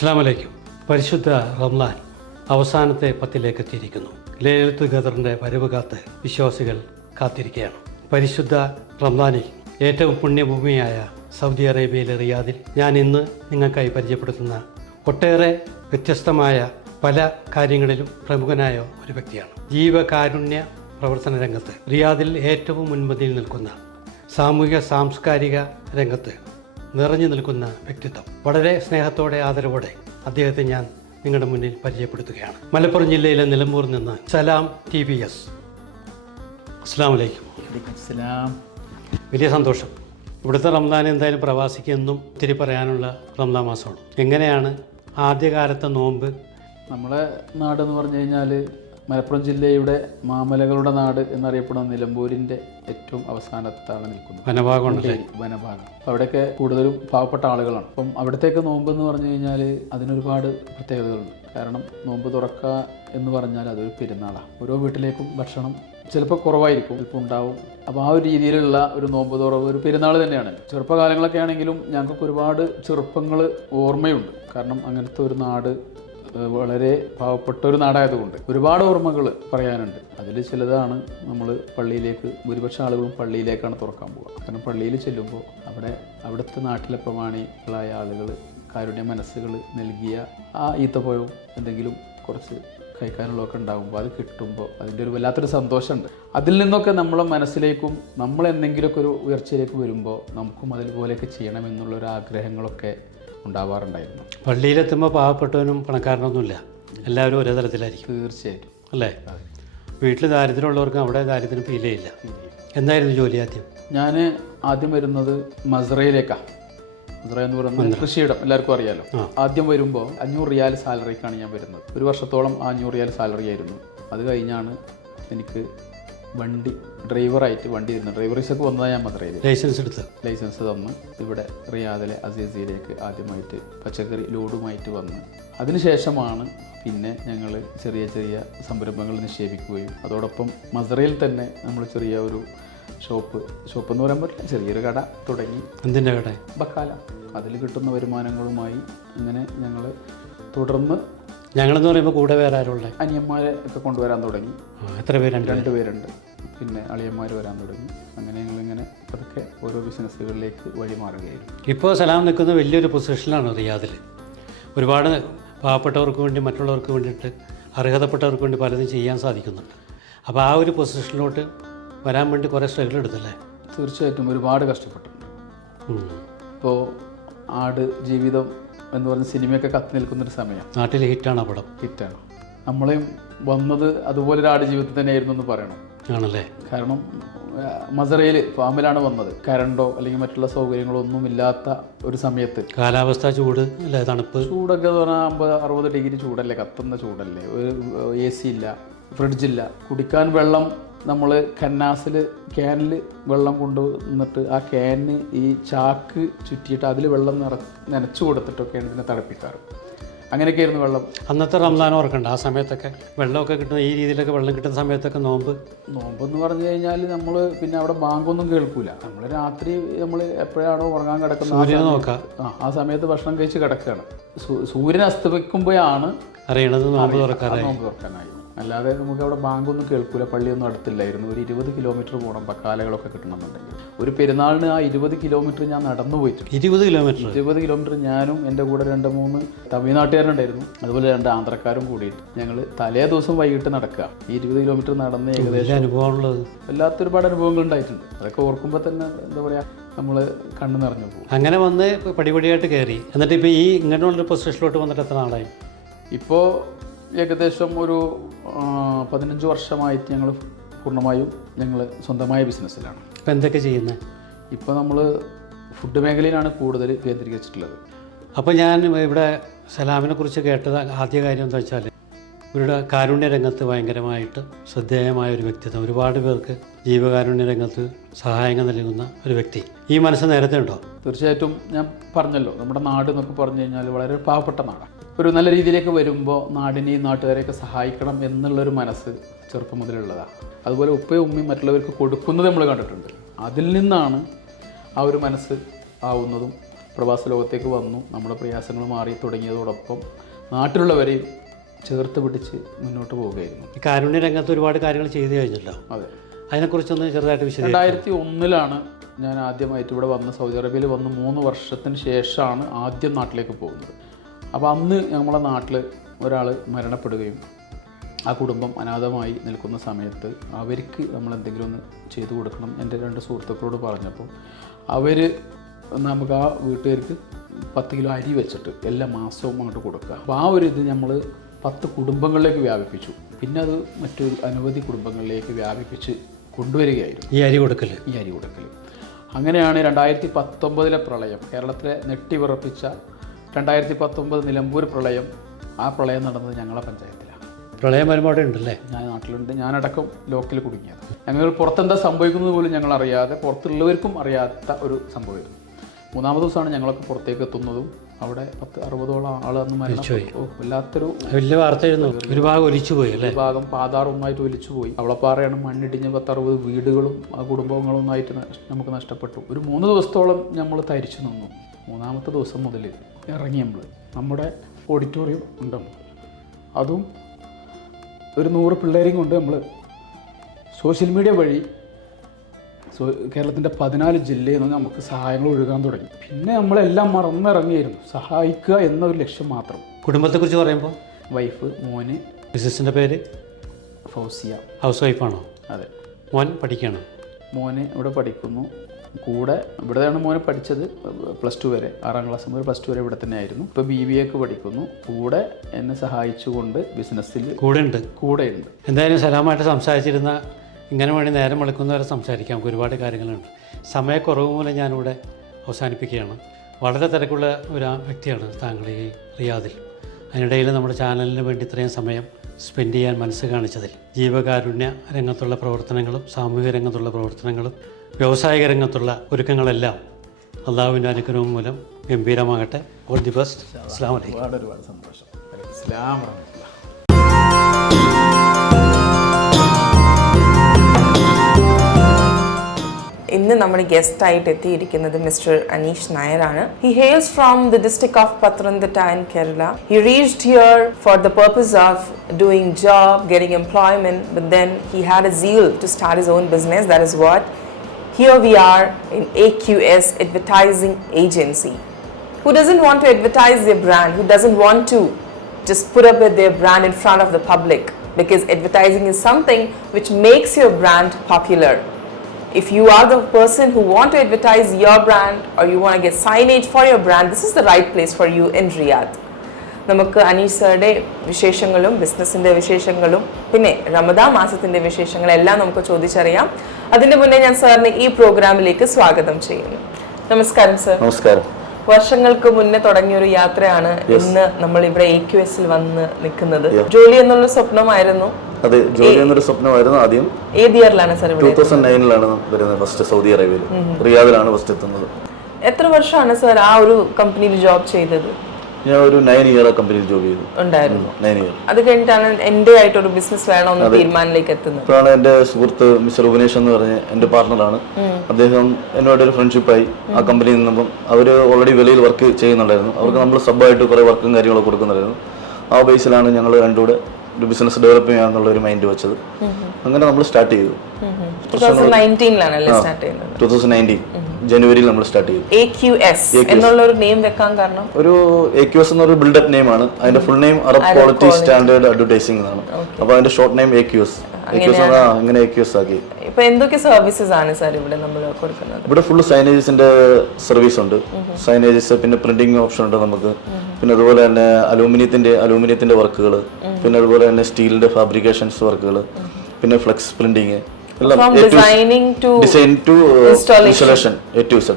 അസ്സലാമു അലൈക്കും. പരിശുദ്ധ റംളാൻ അവസാനത്തെ 10ലേക്ക് എത്തിയിരിക്കുന്നു. ലൈലത്തുൽ ഖദറിൻ്റെ വരവ് കാത്ത് വിശ്വാസികൾ കാത്തിരിക്കുകയാണ്. പരിശുദ്ധ റംളാനിൽ ഏറ്റവും പുണ്യഭൂമിയായ സൗദി അറേബ്യയിലെ റിയാദിൽ ഞാൻ ഇന്ന് നിങ്ങൾക്കായി പരിചയപ്പെടുത്തുന്ന ഒട്ടേറെ വ്യത്യസ്തമായ പല കാര്യങ്ങളിലും പ്രമുഖനായ ഒരു വ്യക്തിയാണ്. ജീവകാരുണ്യ പ്രവർത്തന രംഗത്ത് റിയാദിൽ ഏറ്റവും മുൻപന്തിയിൽ നിൽക്കുന്ന സാമൂഹിക സാംസ്കാരിക രംഗത്ത് നിറഞ്ഞു നിൽക്കുന്ന വ്യക്തിത്വം. വളരെ സ്നേഹത്തോടെ ആദരവോടെ അദ്ദേഹത്തെ ഞാൻ നിങ്ങളുടെ മുന്നിൽ പരിചയപ്പെടുത്തുകയാണ്. മലപ്പുറം ജില്ലയിലെ നിലമ്പൂരിൽ നിന്ന് സലാം TVS. അസ്സലാമു അലൈക്കും. വലിയ സന്തോഷം. ഇവിടുത്തെ റംസാൻ എന്തായാലും പ്രവാസിക്ക് എന്നും ഒത്തിരി പറയാനുള്ള റംസാൻ മാസമാണ്. എങ്ങനെയാണ് ആദ്യകാലത്തെ നോമ്പ്? നമ്മളെ നാടെന്ന് പറഞ്ഞു കഴിഞ്ഞാൽ മലപ്പുറം ജില്ലയുടെ മാമലകളുടെ നാട് എന്നറിയപ്പെടുന്ന നിലമ്പൂരിൻ്റെ ഏറ്റവും അവസാനത്താണ് നിൽക്കുന്നത്. വനഭാഗം. അവിടെയൊക്കെ കൂടുതലും പാവപ്പെട്ട ആളുകളാണ്. അപ്പം അവിടത്തേക്ക് നോമ്പ് എന്ന് പറഞ്ഞു കഴിഞ്ഞാൽ അതിനൊരുപാട് പ്രത്യേകതകളുണ്ട്. കാരണം നോമ്പ് തുറക്കുക എന്ന് പറഞ്ഞാൽ അതൊരു പെരുന്നാളാണ്. ഓരോ വീട്ടിലേക്കും ഭക്ഷണം ചിലപ്പോൾ കുറവായിരിക്കും, ഇപ്പോൾ ഉണ്ടാവും. അപ്പോൾ ആ ഒരു രീതിയിലുള്ള ഒരു നോമ്പ് തുറവ് ഒരു പെരുന്നാൾ തന്നെയാണ്. ചെറുപ്പകാലങ്ങളൊക്കെ ആണെങ്കിലും ഞങ്ങൾക്ക് ഒരുപാട് ചെറുപ്പങ്ങൾ ഓർമ്മയുണ്ട്. കാരണം അങ്ങനത്തെ ഒരു നാട്, വളരെ പാവപ്പെട്ട ഒരു നാടായതുകൊണ്ട് ഒരുപാട് ഓർമ്മകൾ പറയാനുണ്ട്. അതിൽ ചിലതാണ് നമ്മൾ പള്ളിയിലേക്ക്, ഭൂരിപക്ഷം ആളുകളും പള്ളിയിലേക്കാണ് തുറക്കാൻ പോകുക. കാരണം പള്ളിയിൽ ചെല്ലുമ്പോൾ അവിടുത്തെ നാട്ടിലെ പ്രമാണികളായ ആളുകൾ കാരുണ്യ മനസ്സുകൾ നൽകിയ ആ ഈത്തപ്പഴവും എന്തെങ്കിലും കുറച്ച് കഴിക്കാനുള്ളതൊക്കെ ഉണ്ടാകുമ്പോൾ അത് കിട്ടുമ്പോൾ അതിൻ്റെ ഒരു വല്ലാത്തൊരു സന്തോഷമുണ്ട്. അതിൽ നിന്നൊക്കെ നമ്മളെ മനസ്സിലേക്കും നമ്മൾ എന്തെങ്കിലുമൊക്കെ ഒരു ഉയർച്ചയിലേക്ക് വരുമ്പോൾ നമുക്കും അതുപോലെയൊക്കെ ചെയ്യണമെന്നുള്ളൊരു ആഗ്രഹങ്ങളൊക്കെ ഉണ്ടാവാറുണ്ടായിരുന്നു. പള്ളിയിലെത്തുമ്പോൾ പാവപ്പെട്ടവനും പണക്കാരനൊന്നുമില്ല, എല്ലാവരും ഒരേ തലത്തിലായിരിക്കും. തീർച്ചയായിട്ടും അല്ലേ? വീട്ടിൽ ദാരിദ്ര്യമുള്ളവർക്കും അവിടെ ദാരിദ്ര്യം ഫീൽ ചെയ്യില്ല. എന്തായിരുന്നു ജോലി ആദ്യം? ഞാൻ ആദ്യം വരുന്നത് മസ്റയിലേക്കാണ്. മസ്റ എന്ന് പറയുന്നത് കൃഷിയിടം, എല്ലാവർക്കും അറിയാലോ. ആദ്യം വരുമ്പോൾ 500 റിയാൽ സാലറിക്കാണ് ഞാൻ വരുന്നത്. ഒരു വർഷത്തോളം 500 റിയാൽ സാലറി ആയിരുന്നു. അത് കഴിഞ്ഞാണ് എനിക്ക് വണ്ടി ഡ്രൈവറായിട്ട് വണ്ടി തരുന്നത്. ഡ്രൈവറീസൊക്കെ വന്നതാണ് ഞാൻ മദ്രയിൽ. ലൈസൻസ് തന്ന് ഇവിടെ റിയാദിലെ അസീസിയിലേക്ക് ആദ്യമായിട്ട് പച്ചക്കറി ലോഡുമായിട്ട് വന്ന് അതിനുശേഷമാണ് പിന്നെ ഞങ്ങൾ ചെറിയ ചെറിയ സംരംഭങ്ങൾ നിക്ഷേപിക്കുകയും അതോടൊപ്പം മസ്റയിൽ തന്നെ നമ്മൾ ചെറിയ ഒരു ഷോപ്പ് എന്ന് പറയാൻ പറ്റില്ല, ചെറിയൊരു കട തുടങ്ങി. എന്തിൻ്റെ കട? ബക്കാല. അതിൽ കിട്ടുന്ന വരുമാനങ്ങളുമായി അങ്ങനെ ഞങ്ങൾ തുടർന്ന് ഞങ്ങളെന്ന് പറയുമ്പോൾ കൂടെ വേറെ ആരുള്ളത്? അനിയന്മാരെ ഒക്കെ കൊണ്ടുവരാൻ തുടങ്ങി. എത്ര പേരുണ്ട്? 2 പേരുണ്ട്. പിന്നെ അളിയന്മാർ വരാൻ തുടങ്ങി. അങ്ങനെ ഞങ്ങളിങ്ങനെ അതൊക്കെ ഓരോ ബിസിനസ്സുകളിലേക്ക് വഴിമാറുകയായിരുന്നു. ഇപ്പോൾ സലാം നിൽക്കുന്ന വലിയൊരു പൊസിഷനിലാണ് റിയാദിൽ. ഒരുപാട് പാവപ്പെട്ടവർക്ക് വേണ്ടി, മറ്റുള്ളവർക്ക് വേണ്ടിയിട്ട്, അർഹതപ്പെട്ടവർക്ക് വേണ്ടി പലതും ചെയ്യാൻ സാധിക്കുന്നുണ്ട്. അപ്പോൾ ആ ഒരു പൊസിഷനിലോട്ട് വരാൻ വേണ്ടി കുറേ സ്ട്രഗിൾ എടുത്തല്ലേ? തീർച്ചയായിട്ടും ഒരുപാട് കഷ്ടപ്പെട്ടിട്ടുണ്ട്. ഇപ്പോൾ ആട് ജീവിതം എന്ന് പറഞ്ഞ സിനിമയൊക്കെ കത്തി നിൽക്കുന്നൊരു സമയം. നാട്ടിൽ ഹിറ്റാണ് ആ പടം. ഹിറ്റാണ്. നമ്മളെയും വന്നത് അതുപോലൊരു ആട് ജീവിതത്തിൽ തന്നെയായിരുന്നു എന്ന് പറയണം. ആണല്ലേ? കാരണം മസറയിൽ ഫാമിലാണ് വന്നത്. കറണ്ടോ അല്ലെങ്കിൽ മറ്റുള്ള സൗകര്യങ്ങളോ ഒന്നും ഇല്ലാത്ത ഒരു സമയത്ത്. കാലാവസ്ഥ ചൂട് അല്ലേ? തണുപ്പ് ചൂടൊക്കെ എന്ന് പറഞ്ഞാൽ 50-60 ഡിഗ്രി ചൂടല്ലേ, കത്തുന്ന ചൂടല്ലേ. ഒരു AC ഇല്ല, ഫ്രിഡ്ജില്ല. കുടിക്കാൻ വെള്ളം നമ്മൾ ക്യാനിൽ വെള്ളം കൊണ്ടുവന്നിട്ട് ആ ക്യാനിന് ഈ ചാക്ക് ചുറ്റിയിട്ട് അതിൽ വെള്ളം നനച്ചു കൊടുത്തിട്ടൊക്കെയാണ് ഇതിനെ തിളപ്പിക്കാറ്. അങ്ങനെയൊക്കെയായിരുന്നു വെള്ളം. അന്നത്തെ റംസാൻ ഓർക്കണ്ട, ആ സമയത്തൊക്കെ വെള്ളമൊക്കെ കിട്ടുന്ന, ഈ രീതിയിലൊക്കെ വെള്ളം കിട്ടുന്ന സമയത്തൊക്കെ നോമ്പെന്ന് പറഞ്ഞു കഴിഞ്ഞാൽ നമ്മൾ പിന്നെ അവിടെ ബാങ്കൊന്നും കേൾക്കൂല. നമ്മൾ രാത്രി നമ്മൾ എപ്പോഴാണോ ഉറങ്ങാൻ കിടക്കുന്നത് ആ സമയത്ത് ഭക്ഷണം കഴിച്ച് കിടക്കുകയാണ്. സൂര്യൻ അസ്തമിക്കുമ്പോഴാണ് അറിയണത് നോമ്പ് തുറക്കാനായി. അല്ലാതെ നമുക്ക് അവിടെ ബാങ്കൊന്നും കേൾക്കൂല. പള്ളിയൊന്നും അടുത്തില്ലായിരുന്നു. ഒരു 20 കിലോമീറ്റർ പോകണം ബക്കാലകളൊക്കെ കിട്ടണമെന്നുണ്ടെങ്കിൽ. ഒരു പെരുന്നാളിന് ആ 20 കിലോമീറ്റർ ഞാൻ നടന്നു പോയിട്ടുണ്ട്. 20 കിലോമീറ്റർ ഞാനും എൻ്റെ കൂടെ 2-3 തമിഴ്നാട്ടുകാരുണ്ടായിരുന്നു, അതുപോലെ 2 ആന്ധ്രക്കാരും കൂടിയിട്ട് ഞങ്ങൾ തലേ ദിവസം വൈകിട്ട് നടക്കുക. ഈ 20 കിലോമീറ്റർ നടന്ന് ഏകദേശം അനുഭവമുള്ളത് വല്ലാത്ത ഒരുപാട് അനുഭവങ്ങൾ ഉണ്ടായിട്ടുണ്ട്. അതൊക്കെ ഓർക്കുമ്പോൾ തന്നെ എന്താ പറയുക, നമ്മൾ കണ്ണു നിറഞ്ഞു പോകും. അങ്ങനെ വന്ന് പടിപടിയായിട്ട് കയറി. എന്നിട്ട് ഇപ്പോൾ ഈ ഇങ്ങനെയുള്ളൊരു പൊസിഷനിലോട്ട് വന്നിട്ട് എത്ര നാളായി? ഇപ്പോൾ ഏകദേശം ഒരു 15 വർഷമായിട്ട് ഞങ്ങൾ പൂർണ്ണമായും ഞങ്ങൾ സ്വന്തമായ ബിസിനസ്സിലാണ്. ഇപ്പോൾ എന്തൊക്കെ ചെയ്യുന്നത്? ഇപ്പോൾ നമ്മൾ ഫുഡ് മേഖലയിലാണ് കൂടുതൽ കേന്ദ്രീകരിച്ചിട്ടുള്ളത്. അപ്പോൾ ഞാൻ ഇവിടെ സലാമിനെ കുറിച്ച് കേട്ടത് ആദ്യ കാര്യം എന്താ വെച്ചാൽ, ഇവരുടെ കാരുണ്യ രംഗത്ത് ഭയങ്കരമായിട്ട് ശ്രദ്ധേയമായ ഒരു വ്യക്തിത്വം. ഒരുപാട് പേർക്ക് ജീവകാരുണ്യ രംഗത്ത് സഹായങ്ങൾ നൽകുന്ന ഒരു വ്യക്തി. ഈ മനസ്സ് നേരത്തെ ഉണ്ടോ? തീർച്ചയായിട്ടും. ഞാൻ പറഞ്ഞല്ലോ, നമ്മുടെ നാട് എന്നൊക്കെ പറഞ്ഞു കഴിഞ്ഞാൽ വളരെ പാവപ്പെട്ട നാടാണ്. ഒരു നല്ല രീതിയിലേക്ക് വരുമ്പോൾ നാടിനെയും നാട്ടുകാരെയൊക്കെ സഹായിക്കണം എന്നുള്ളൊരു മനസ്സ് ചെറുപ്പം മുതലുള്ളതാണ്. അതുപോലെ ഉപ്പയും ഉമ്മയും മറ്റുള്ളവർക്ക് കൊടുക്കുന്നത് നമ്മൾ കണ്ടിട്ടുണ്ട്. അതിൽ നിന്നാണ് ആ ഒരു മനസ്സ് ആവുന്നതും. പ്രവാസ ലോകത്തേക്ക് വന്നു, നമ്മുടെ പ്രയാസങ്ങൾ മാറി തുടങ്ങിയതോടൊപ്പം നാട്ടിലുള്ളവരെയും ചേർത്ത് പിടിച്ച് മുന്നോട്ട് പോവുകയായിരുന്നു. ഈ കാരുണ്യ രംഗത്ത് ഒരുപാട് കാര്യങ്ങൾ ചെയ്തു കഴിഞ്ഞല്ലോ. അതെ, അതിനെക്കുറിച്ചൊന്ന് ചെറുതായിട്ട് വിശദീകരിക്കാം. 2001 ഞാൻ ആദ്യമായിട്ട് ഇവിടെ വന്ന് സൗദി അറേബ്യയിൽ വന്ന് 3 വർഷത്തിന് ശേഷമാണ് ആദ്യം നാട്ടിലേക്ക് പോകുന്നത്. അപ്പോൾ അന്ന് നമ്മളെ നാട്ടിൽ ഒരാൾ മരണപ്പെടുകയും ആ കുടുംബം അനാഥമായി നിൽക്കുന്ന സമയത്ത് അവർക്ക് നമ്മൾ എന്തെങ്കിലും ഒന്ന് ചെയ്തു കൊടുക്കണം. എൻ്റെ 2 സുഹൃത്തുക്കളോട് പറഞ്ഞപ്പോൾ അവർ നമുക്ക് ആ വീട്ടുകാർക്ക് 10 കിലോ അരി വെച്ചിട്ട് എല്ലാ മാസവും അങ്ങോട്ട് കൊടുക്കുക. അപ്പോൾ ആ ഒരു ഇത് നമ്മൾ 10 കുടുംബങ്ങളിലേക്ക് വ്യാപിപ്പിച്ചു. പിന്നെ അത് മറ്റൊരു അനവധി കുടുംബങ്ങളിലേക്ക് വ്യാപിപ്പിച്ച് കൊണ്ടുവരികയായിരുന്നു ഈ അരി കൊടുക്കൽ. അങ്ങനെയാണ് 2019 പ്രളയം, കേരളത്തിലെ നെട്ടിവിറപ്പിച്ച 2019 നിലമ്പൂർ പ്രളയം. ആ പ്രളയം നടന്നത് ഞങ്ങളെ പഞ്ചായത്തിലാണ്. പ്രളയം വരുമ്പോൾ അവിടെ ഉണ്ടല്ലേ? ഞാൻ നാട്ടിലുണ്ട്. ഞാനടക്കം ലോക്കൽ കുടുങ്ങിയത്. ഞങ്ങൾ പുറത്തെന്താ സംഭവിക്കുന്നത് പോലും ഞങ്ങൾ അറിയാതെ, പുറത്തുള്ളവർക്കും അറിയാത്ത ഒരു സംഭവമായിരുന്നു. 3-ാമത്തെ ദിവസമാണ് ഞങ്ങളൊക്കെ പുറത്തേക്ക് എത്തുന്നതും. അവിടെ 10-60ഓളം ആളന്ന് മരിച്ചു. വല്ലാത്തൊരു വലിയ വാർത്തയായിരുന്നു. ഒരു ഭാഗം ഒലിച്ചുപോയി അല്ലേ? ഒരു ഭാഗം പാതാർ ഒന്നായിട്ട് ഒലിച്ചുപോയി. അവളപ്പാറയാണ് മണ്ണിടിഞ്ഞ് 10-60 വീടുകളും ആ കുടുംബങ്ങളും ഒന്നായിട്ട് നമുക്ക് നഷ്ടപ്പെട്ടു. ഒരു 3 ദിവസത്തോളം നമ്മൾ തരിച്ചു നിന്നു. 3-ാമത്തെ ദിവസം മുതൽ ഇറങ്ങി നമ്മുടെ ഓഡിറ്റോറിയം ഉണ്ട്, അതും ഒരു 100 പിള്ളേരെയും കൊണ്ട് നമ്മൾ സോഷ്യൽ മീഡിയ വഴി കേരളത്തിൻ്റെ 14 ജില്ലയിൽ നിന്ന് നമുക്ക് സഹായങ്ങൾ ഒഴുകാൻ തുടങ്ങി. പിന്നെ നമ്മളെല്ലാം മറന്നിറങ്ങിയായിരുന്നു, സഹായിക്കുക എന്നൊരു ലക്ഷ്യം മാത്രം. കുടുംബത്തെക്കുറിച്ച് പറയുമ്പോൾ വൈഫ്, മോന്, ബിസിനസ്സിൻ്റെ പേര് ഫൗസിയ. ഹൗസ് വൈഫാണോ? അതെ. മോൻ പഠിക്കണം? മോന് ഇവിടെ പഠിക്കുന്നു. കൂടെ ഇവിടെയാണ് മോനെ പഠിച്ചത് +2 വരെ, 6ാം ക്ലാസ് മുതൽ +2 വരെ ഇവിടെ തന്നെ ആയിരുന്നു. ഇപ്പോൾ BBAക്ക് പഠിക്കുന്നു. കൂടെ എന്നെ സഹായിച്ചുകൊണ്ട് ബിസിനസ്സിൽ കൂടെയുണ്ട്. എന്തായാലും സലാമായിട്ട് സംസാരിച്ചിരുന്ന ഇങ്ങനെ വേണ്ടി നേരം വെളുക്കുന്നവരെ സംസാരിക്കാം. നമുക്ക് ഒരുപാട് കാര്യങ്ങളുണ്ട്. സമയക്കുറവ് മൂലം ഞാനിവിടെ അവസാനിപ്പിക്കുകയാണ്. വളരെ തിരക്കുള്ള ഒരു വ്യക്തിയാണ് താങ്കൾ ഈ റിയാദിൽ. അതിനിടയിൽ നമ്മുടെ ചാനലിന് വേണ്ടി ഇത്രയും സമയം സ്പെൻഡ് ചെയ്യാൻ മനസ്സ് കാണിച്ചതിൽ ജീവകാരുണ്യ രംഗത്തുള്ള പ്രവർത്തനങ്ങളും സാമൂഹിക രംഗത്തുള്ള പ്രവർത്തനങ്ങളും വ്യാവസായിക രംഗത്തുള്ള ഒരുക്കങ്ങളെല്ലാം അള്ളാഹുവിൻ്റെ അനുഗ്രഹം മൂലം ഗംഭീരമാകട്ടെ. All the best. അസ്സലാമു അലൈക്കും. ഒരുപാട് സന്തോഷം. അസ്സലാമു അലൈക്കും. ഇന്ന് നമ്മുടെ ഗസ്റ്റായിട്ട് എത്തിയിരിക്കുന്നത് മിസ്റ്റർ അനീഷ് നായരാണ്. He hails from the district of Pathanamthitta in Kerala. He reached here for the purpose of doing job, getting employment, but then he had a zeal to start his own business. That is what. Here we are in AQS Advertising Agency. Who doesn't want to advertise their brand? Who doesn't want to just put up with their brand in front of the public? Because advertising is something which makes your brand popular. If you are the person who want to advertise your brand or you want to get signage for your brand, this is the right place for you in Riyadh. നമുക്ക് അനീഷ് സാറുടെ വിശേഷങ്ങളും ബിസിനസ്സിൻ്റെ വിശേഷങ്ങളും പിന്നെ റമദാൻ മാസത്തിൻ്റെ വിശേഷങ്ങളെല്ലാം നമുക്ക് ചോദിച്ചറിയാം. അതിൻ്റെ മുന്നേ ഞാൻ സാറിനെ ഈ പ്രോഗ്രാമിലേക്ക് സ്വാഗതം ചെയ്യുന്നു. നമസ്കാരം സർ. നമസ്കാരം. വർഷങ്ങൾക്ക് മുന്നേ തുടങ്ങിയൊരു യാത്രയാണ് ഇന്ന് നമ്മൾ ഇവിടെ AQSൽ വന്ന് നിൽക്കുന്നത്. ജോലി എന്നുള്ള സ്വപ്നമായിരുന്നു. അതെ, ജോലി എന്നൊരു സ്വപ്നമായിരുന്നു ആദ്യം. ഏത് ഇയറിലാണ് സർ? 2009 വരുന്നത് ഫസ്റ്റ് സൗദി അറേബ്യയിൽ. റിയാദിലാണ് ഫസ്റ്റ് എത്തുന്നത്. എത്ര വർഷമാണ് സർ ആ ഒരു കമ്പനിയിൽ ജോബ് ചെയ്തത്? ഞാൻ ഒരു 9 ഇയർ ആ കമ്പനിയിൽ ജോബ് ചെയ്തു. ഉണ്ടായിരുന്നു. 9 ഇയർ. അത് കഴിഞ്ഞിട്ടാണ് എൻ്റെ ആയിട്ടൊരു ബിസിനസ് വേണമെന്ന് തീരുമാനത്തിലേക്ക് എത്തുന്നത്. അപ്പോഴാണ് എൻ്റെ സുഹൃത്ത് മിസ്റ്റർ ഉപനേഷ് എന്ന് പറഞ്ഞ എൻ്റെ പാർട്ണറാണ്. അദ്ദേഹം എന്നോടൊരു ഫ്രണ്ട്ഷിപ്പായി ആ കമ്പനിയിൽ നിന്നപ്പം അവർ ഓൾറെഡി വെളിയിൽ വർക്ക് ചെയ്യുന്നുണ്ടായിരുന്നു. അവർക്ക് നമ്മൾ സബ്ബായിട്ട് കുറേ വർക്കും കാര്യങ്ങളൊക്കെ കൊടുക്കുന്നുണ്ടായിരുന്നു. ആ ബേസിലാണ് ഞങ്ങൾ രണ്ടുകൂടെ ഒരു ബിസിനസ് ഡെവലപ്പ് ചെയ്യാന്നുള്ള ഒരു മൈൻഡ് വെച്ചത്. അങ്ങനെ നമ്മൾ സ്റ്റാർട്ട് ചെയ്തു. 2019 ജനുവരിയിൽ നമ്മൾ സ്റ്റാർട്ട് ചെയ്തു. AQS എന്നുള്ള ഒരു നെയിം വെക്കാൻ കാരണം ഒരു AQS എന്നൊരു ബിൽഡപ്പ് നെയിം ആണ്. അതിന്റെ full name Arab quality standard advertising എന്നാണ്. അപ്പോൾ അതിന്റെ ഷോർട്ട് നെയിം AQS. അങ്ങനെ AQS ആക്കി. ഇപ്പൊ എന്തൊക്കെ സർവീസസ് ആണ് സാർ ഇവിടെ നമ്മൾ കൊടുക്കുന്നത്? ഇവിടെ ഫുൾ സൈനേജസിന്റെ സർവീസ് ഉണ്ട്. സൈനേജസ്, പിന്നെ പ്രിന്റിംഗ് ഓപ്ഷൻ ഉണ്ട് നമുക്ക്. പിന്നെ അതുപോലെ തന്നെ അലൂമിനിയത്തിന്റെ വർക്കുകൾ, പിന്നെ അതുപോലെ തന്നെ സ്റ്റീലിന്റെ ഫാബ്രിക്കേഷൻസ് വർക്കുകൾ, പിന്നെ ഫ്ലെക്സ് പ്രിന്റിങ് എല്ലാം. Design to installation A to Z.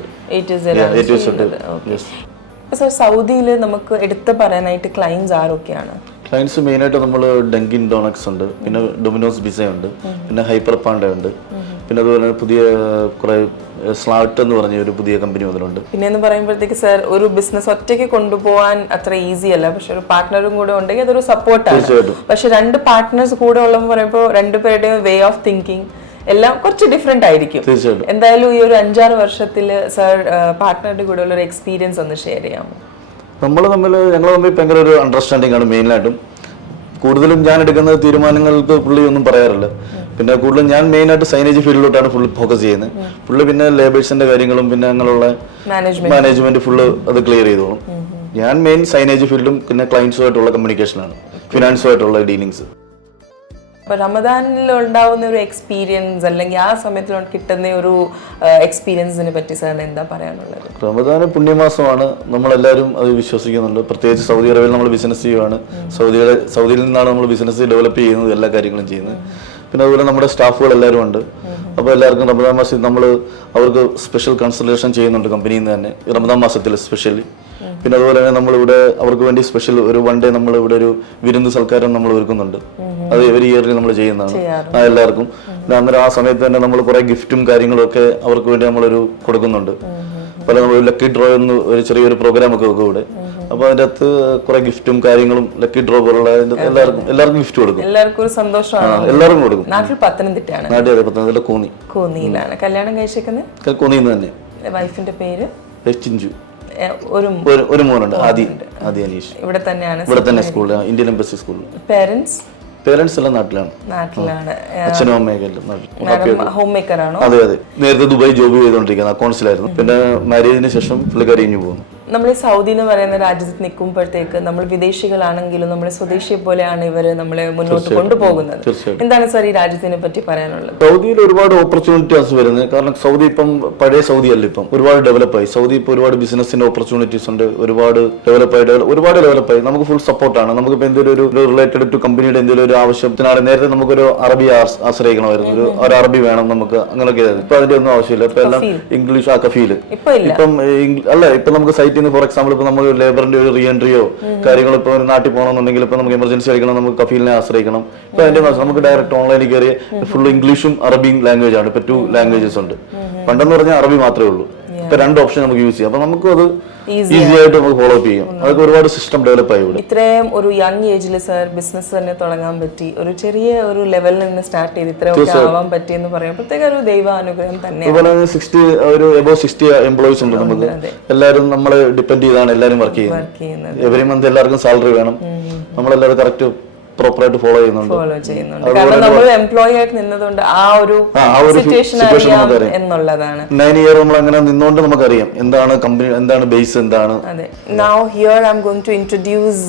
Sir, സൗദിയിൽ നമുക്ക് എടുത്തു പറയാനായിട്ട് ക്ലയൻസ് ആരൊക്കെയാണ്? ക്ലയൻസ് മെയിനായിട്ട് നമ്മൾ ഡങ്കിൻ ഡോണക്സ് ഉണ്ട്, പിന്നെ ഡൊമിനോസ് പിസ്സ ഉണ്ട്, പിന്നെ ഹൈപ്പർ പാണ്ട ഉണ്ട്, പിന്നെ അതുപോലെ പുതിയ കുറെ സ്ലാട്ട് എന്ന് പറഞ്ഞ ഒരു പുതിയ കമ്പനി വന്നിട്ടുണ്ട്. പിന്നെ എന്ന് പറയുമ്പോഴത്തേക്ക് സർ, ഒരു ബിസിനസ് ഒറ്റയ്ക്ക് കൊണ്ടുപോകാൻ അത്ര ഈസി അല്ല. പക്ഷെ ഒരു പാർട്ട്ണറും കൂടെ ഉണ്ടെങ്കിൽ അതൊരു സപ്പോർട്ടാണ്. പക്ഷെ 2 പാർട്ട്നേഴ്സ് കൂടെ ഉള്ളതെന്ന് പറയുമ്പോൾ 2 പേരുടെയും വേ ഓഫ് തിങ്കിങ് എല്ലാം കുറച്ച് ഡിഫറെന്റ് ആയിരിക്കും. എന്തായാലും ഈ ഒരു 5-6 വർഷത്തിൽ സർ പാർട്ട്ണറുടെ കൂടെ ഉള്ള ഒരു എക്സ്പീരിയൻസ് ഒന്ന് ഷെയർ ചെയ്യാമോ? ഞങ്ങൾ തമ്മിൽ ഭയങ്കര ഒരു അണ്ടർസ്റ്റാൻഡിംഗ് ആണ് മെയിനായിട്ടും. കൂടുതലും ഞാൻ എടുക്കുന്ന തീരുമാനങ്ങൾക്ക് പുള്ളി ഒന്നും പറയാറില്ല. പിന്നെ കൂടുതലും ഞാൻ മെയിനായിട്ട് സൈനേജ് ഫീൽഡിലോട്ടാണ് ഫുൾ ഫോക്കസ് ചെയ്യുന്നത്. പുള്ളി പിന്നെ ലേബേഴ്സിന്റെ കാര്യങ്ങളും പിന്നെ അങ്ങനെയുള്ള മാനേജ്മെന്റ് ഫുള്ള് അത് ക്ലിയർ ചെയ്തോളും. ഞാൻ മെയിൻ സൈനേജ് ഫീൽഡും പിന്നെ ക്ലയൻസുമായിട്ടുള്ള കമ്മ്യൂണിക്കേഷനാണ്, ഫിനാൻസുമായിട്ടുള്ള ഡീലിങ്സ്. റമദാനിൽ ഉണ്ടാവുന്ന ഒരു എക്സ്പീരിയൻസ് അല്ലെങ്കിൽ ആ സമയത്തിൽ കിട്ടുന്ന ഒരു എക്സ്പീരിയൻസിനെ പറ്റി സാറിന് എന്താ പറയാനുള്ളത്? റമദാൻ പുണ്യമാസമാണ്, നമ്മളെല്ലാവരും അത് വിശ്വസിക്കുന്നുണ്ട്. പ്രത്യേകിച്ച് സൗദി അറേബ്യയിൽ നമ്മൾ ബിസിനസ് ചെയ്യുവാണ്. സൗദിയിൽ നിന്നാണ് നമ്മൾ ബിസിനസ് ഡെവലപ്പ് ചെയ്യുന്നത്, എല്ലാ കാര്യങ്ങളും ചെയ്യുന്നത്. പിന്നെ അതുപോലെ നമ്മുടെ സ്റ്റാഫുകൾ എല്ലാവരും ഉണ്ട്. അപ്പോൾ എല്ലാവർക്കും റമദാൻ മാസത്തിൽ നമ്മൾ അവർക്ക് സ്പെഷ്യൽ കൺസിഡറേഷൻ ചെയ്യുന്നുണ്ട് കമ്പനിയിൽ നിന്ന് തന്നെ, റമദാൻ മാസത്തിൽ സ്പെഷ്യലി. പിന്നെ അതുപോലെ തന്നെ നമ്മളിവിടെ അവർക്ക് വേണ്ടി സ്പെഷ്യൽ ഒരു 1 ഡേ നമ്മൾ ഇവിടെ ഒരു വിരുന്ന് സൽക്കാരം നമ്മൾ ഒരുക്കുന്നുണ്ട്. അത് എവരി ഇയറിൽ നമ്മൾ ചെയ്യുന്നതാണ് എല്ലാവർക്കും. അന്നേരം ആ സമയത്ത് തന്നെ നമ്മൾ കുറെ ഗിഫ്റ്റും കാര്യങ്ങളും ഒക്കെ അവർക്ക് വേണ്ടി നമ്മളൊരു കൊടുക്കുന്നുണ്ട്. പല നമ്മൾ ലക്കി ഡ്രോ എന്ന് ഒരു ചെറിയൊരു പ്രോഗ്രാം ഒക്കെ വെക്കും ഇവിടെ. അപ്പൊ അതിന്റെ അകത്ത് കുറെ ഗിഫ്റ്റും കാര്യങ്ങളും ലക്കി ഡ്രോ പോലുള്ള എല്ലാവർക്കും ഗിഫ്റ്റ് കൊടുക്കും. എല്ലാവർക്കും ഒരു സന്തോഷമാണ്. എല്ലാവർക്കും കൊടുക്കും. നാട്ടിൽ പത്തനംതിട്ടയാണ്. പത്തനംതിട്ട കോന്നിയിലാണ് കല്യാണം കഴിച്ചേക്കുന്നത്. കോന്നിയിൽ നിന്ന് തന്നെ. വൈഫിന്റെ പേര് ചിഞ്ചു. ഒരു മോനുണ്ട്, ആദി അനീഷ്. ഇവിടെ തന്നെയാണ്, ഇവിടെ തന്നെ സ്കൂളിൽ, ഇന്ത്യൻ എംബസി സ്കൂളിൽ. പേരൻസ് എല്ലാം നാട്ടിലാണ്. അച്ഛനും അമ്മയൊക്കെ ഹോം മേക്കർ ആണോ? അതെ. നേരത്തെ ദുബായ് ജോബ് ചെയ്തോണ്ടിരിക്കുന്നത്, അക്കൗണ്ട്സിലായിരുന്നു. പിന്നെ മാരേജിന് ശേഷം പുള്ളിക്കാരി കഴിഞ്ഞു പോകുന്നു. നമ്മൾ സൗദി എന്ന് പറയുന്ന രാജ്യത്ത് നിൽക്കുമ്പോഴത്തേക്ക് നമ്മൾ വിദേശികളാണെങ്കിലും നമ്മളെ സ്വദേശിയെ പോലെയാണ് ഇവർ നമ്മളെ മുന്നോട്ട് കൊണ്ടുപോകുന്നത്. എന്താണ് സാർ ഈ രാജ്യത്തിനെ പറ്റി പറയാനുള്ളത്? സൗദിയിൽ ഒരുപാട് ഓപ്പർച്യൂണിറ്റീസ് വരുന്നത്. കാരണം സൗദി ഇപ്പം പഴയ സൗദി അല്ല, ഇപ്പം ഒരുപാട് ഡെവലപ്പായി. സൗദി ഇപ്പോൾ ഒരുപാട് ബിസിനസിന്റെ ഓപ്പർച്യൂണിറ്റീസ് ഉണ്ട്, ഒരുപാട് ഡെവലപ്പായി. നമുക്ക് ഫുൾ സപ്പോർട്ടാണ്. നമുക്കിപ്പോൾ എന്തെങ്കിലും ഒരു റിലേറ്റഡ് ടു കമ്പനിയുടെ എന്തെങ്കിലും ഒരു ആവശ്യത്തിനാണ്. നേരത്തെ നമുക്കൊരു അറബി ആശ്രയിക്കണമായിരുന്നു, ഒരു അറബി വേണം നമുക്ക്, അങ്ങനെയൊക്കെ ആയിരുന്നു. ഇപ്പൊ അതിന്റെ ഒന്നും ആവശ്യമില്ല. ഇപ്പൊ എല്ലാം ഇംഗ്ലീഷ് ആ കഫീല്. ഇപ്പം അല്ല, ഇപ്പൊ നമുക്ക് സൈറ്റിൽ നിന്ന് ഫോർ എക്സാമ്പിൾ ഇപ്പൊ നമ്മൾ ലേബറിന്റെ ഒരു റീ എൻട്രിയോ കാര്യങ്ങളോ ഇപ്പൊ നാട്ടിൽ പോകണമെന്നുണ്ടെങ്കിൽ ഇപ്പൊ നമുക്ക് എമർജൻസി അടിക്കണം, നമുക്ക് കഫീലിനെ ആശ്രയിക്കണം. ഇപ്പൊ അതിന്റെ നമുക്ക് ഡയറക്റ്റ് ഓൺലൈനിൽ കയറി ഫുൾ ഇംഗ്ലീഷും അറബിയും ലാംഗ്വേജ് ആണ്. ഇപ്പൊ 2 ലാംഗ്വേജസ് ഉണ്ട്. പണ്ടെന്ന് പറഞ്ഞാൽ അറബി മാത്രമേ ഉള്ളൂ. ഇപ്പൊ 2 ഓപ്ഷൻ നമുക്ക് യൂസ് ചെയ്യാം. അപ്പൊ നമുക്കും അത് ഈസി ആയിട്ട് നമുക്ക് ഫോളോ അപ്പ് ചെയ്യാം. അതൊക്കെ ഒരുപാട് സിസ്റ്റം ഡെവലപ്പ് ആയി. ഇത്രയും ഒരു യങ് ഏജിൽ സർ ബിസിനസ് തന്നെ തുടങ്ങാൻ പറ്റി, ഒരു ചെറിയ ഒരു ലെവലിൽ നിന്ന് സ്റ്റാർട്ട് ചെയ്ത് ഇത്രയൊക്കെ ആവാൻ പറ്റി എന്ന് പറയാം പ്രത്യേക ഒരു ദൈവാനുഗ്രഹം തന്നെയാണ്. അതുപോലെ 60 എംപ്ലോയീസ് ഉണ്ട് നമുക്ക്. എല്ലാവരും നമ്മളെ ഡിപ്പെൻഡ് ചെയ്താണ് എല്ലാവരും വർക്ക് ചെയ്യുന്നത്. എവറി മന്ത് എല്ലാവർക്കും സാലറി വേണം. നമ്മളെല്ലാവരും കറക്റ്റ് പ്രോപ്പറായിട്ട് ഫോളോ ചെയ്യുന്നുണ്ട്. കാരണം നമ്മൾ എംപ്ലോയി ആയിട്ട് നിന്നതുകൊണ്ട് ആ ഒരു സിറ്റുവേഷൻ എന്നുള്ളതാണ്. 9 ഇയർ നമ്മൾ അങ്ങനെ നിന്നുകൊണ്ട് നമുക്കറിയാം എന്താണ് കമ്പനി, എന്താണ് ബേസ്, എന്താണ്. അതെ. Now here I'm going to introduce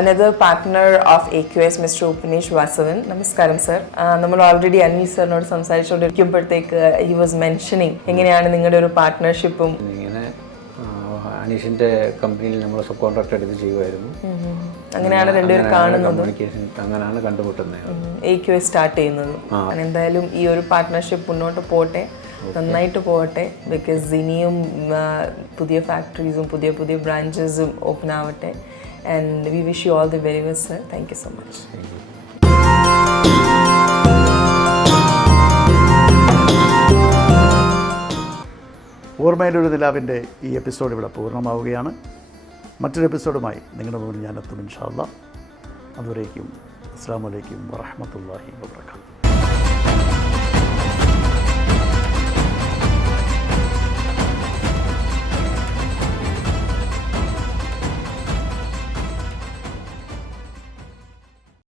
another partner of AQS, Mr. Upanesh Vasavan. നമസ്കാരം സർ. നമ്മൾ ഓൾറെഡി അനിൽ സാറിനോട് സംസാരിച്ചുകൊണ്ടിരിക്കുമ്പോഴത്തേക്ക് he was mentioning എങ്ങനെയാണ് നിങ്ങളുടെ ഒരു പാർട്ട്ണർഷിപ്പും. ഇങ്ങനെ അനീഷിന്റെ കമ്പനിയിൽ നമ്മൾ സബ് കോൺട്രാക്ട് എടുത്ത് ചെയ്യുമായിരുന്നു. അങ്ങനെയാണ് രണ്ടുപേരും കാണുന്നത്, അങ്ങനെയാണ് കണ്ടുമുട്ടുന്നത്, AQS സ്റ്റാർട്ട് ചെയ്യുന്നത്. എന്തായാലും ഈ ഒരു പാർട്ട്ണർഷിപ്പ് മുന്നോട്ട് പോട്ടെ, നന്നായിട്ട് പോകട്ടെ. ബിക്കോസ് ഇനിയും പുതിയ ഫാക്ടറീസും പുതിയ പുതിയ ബ്രാഞ്ചസും ഓപ്പൺ ആവട്ടെ. And we wish you all the very best sir. Thank you so much. ഓർമ്മയിലൊരു നിലാവിൻ്റെ ഈ എപ്പിസോഡ് ഇവിടെ പൂർണ്ണമാവുകയാണ്. മറ്റൊരു എപ്പിസോഡുമായി നിങ്ങളുടെ മുന്നിൽ ഞാൻ എത്തും ഇൻഷാ അല്ലാഹ്. അതുവരേക്കും അസ്സലാമു അലൈക്കും വറഹ്മത്തുള്ളാഹി വബറകാതുഹു.